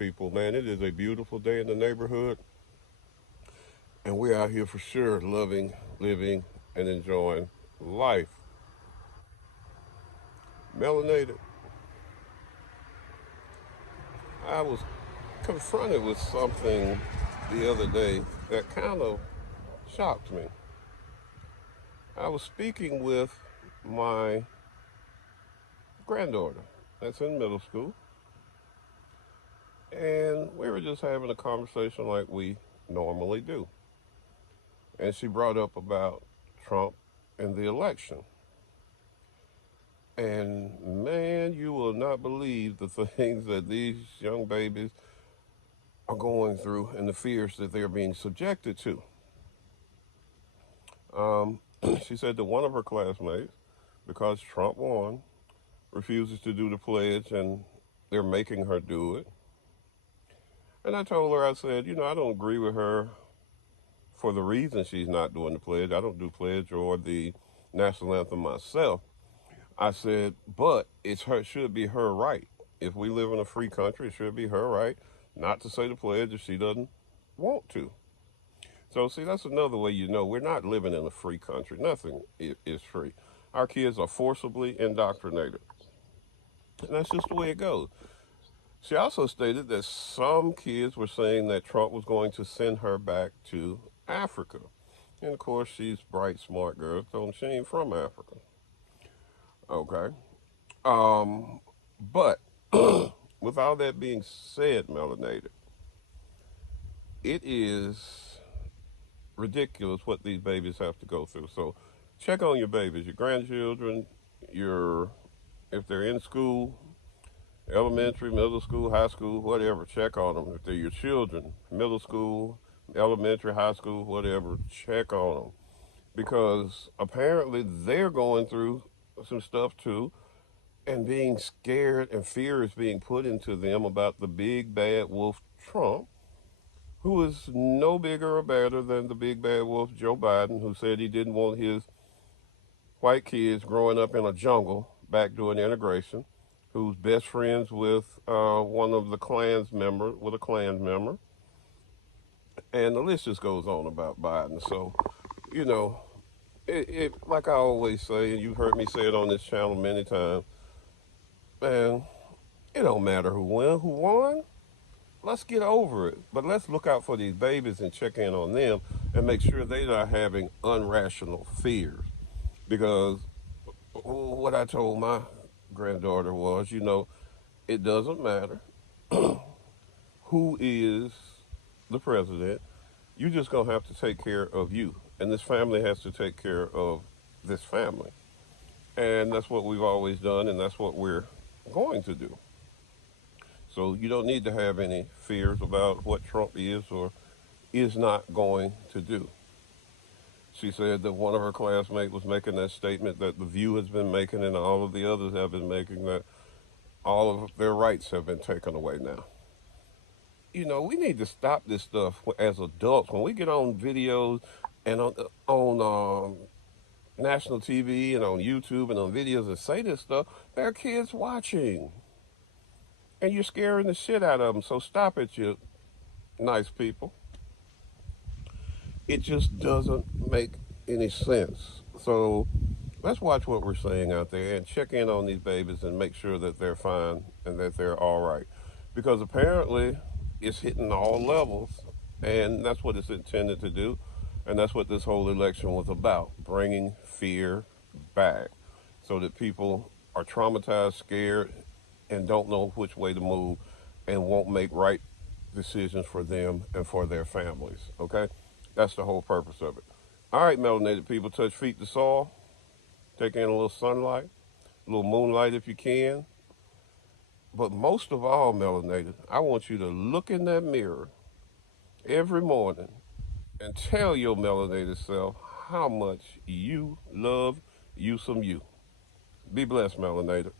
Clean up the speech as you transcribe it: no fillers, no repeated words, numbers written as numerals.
people. Man, it is a beautiful day in the neighborhood, and we're out here for sure loving, living, and enjoying life. Melanated, I was confronted with something the other day that kind of shocked me. I was speaking with my granddaughter that's in middle school, and we were just having a conversation like we normally do. And she brought up about Trump and the election. And man, you will not believe the things that these young babies are going through and the fears that they're being subjected to. Um, she said that one of her classmates, because Trump won, refuses to do the pledge and they're making her do it. And I told her, I said, I don't agree with her for the reason she's not doing the pledge. I don't do pledge or the national anthem myself. I said, but it's her should be her right. If we live in a free country, it should be her right not to say the pledge if she doesn't want to. So see, that's another way we're not living in a free country. Nothing is free. Our kids are forcibly indoctrinated, and that's just the way it goes. She also stated that some kids were saying that Trump was going to send her back to Africa. And of course, she's bright, smart girl, so she ain't from Africa. Okay. Um, but with all that being said, melanated, it is ridiculous what these babies have to go through. So check on your babies, your grandchildren, your if they're in school, elementary, middle school, high school, whatever, check on them. If they're your children, middle school, elementary, high school, whatever, check on them. Because apparently they're going through some stuff too, and being scared and fear is being put into them about the big bad wolf Trump, who is no bigger or badder than the big bad wolf Joe Biden, who said he didn't want his white kids growing up in a jungle back during integration, who's best friends with one of the Klan's member, with a Klan member, and the list just goes on about Biden. So, you know, like I always say, and you've heard me say it on this channel many times, man, it don't matter who won. Let's get over it. But let's look out for these babies and check in on them and make sure they're not having unrational fears. Because what I told my granddaughter was, it doesn't matter who is the president. You just gonna have to take care of you, and this family has to take care of this family, and that's what we've always done, and that's what we're going to do. So you don't need to have any fears about what Trump is or is not going to do. She said that one of her classmates was making that statement that The View has been making and all of the others have been making, that all of their rights have been taken away now. We need to stop this stuff as adults. When we get on videos and on national TV and on YouTube and on videos and say this stuff, there are kids watching. And you're scaring the shit out of them. So stop it, you nice people. It just doesn't make any sense. So let's watch what we're saying out there and check in on these babies and make sure that they're fine and that they're all right. Because apparently it's hitting all levels, and that's what it's intended to do. And that's what this whole election was about, bringing fear back so that people are traumatized, scared, and don't know which way to move and won't make right decisions for them and for their families. Okay? That's the whole purpose of it. All right, melanated people, touch feet to soil. Take in a little sunlight, a little moonlight if you can. But most of all, melanated, I want you to look in that mirror every morning and tell your melanated self how much you love you some you. Be blessed, melanated.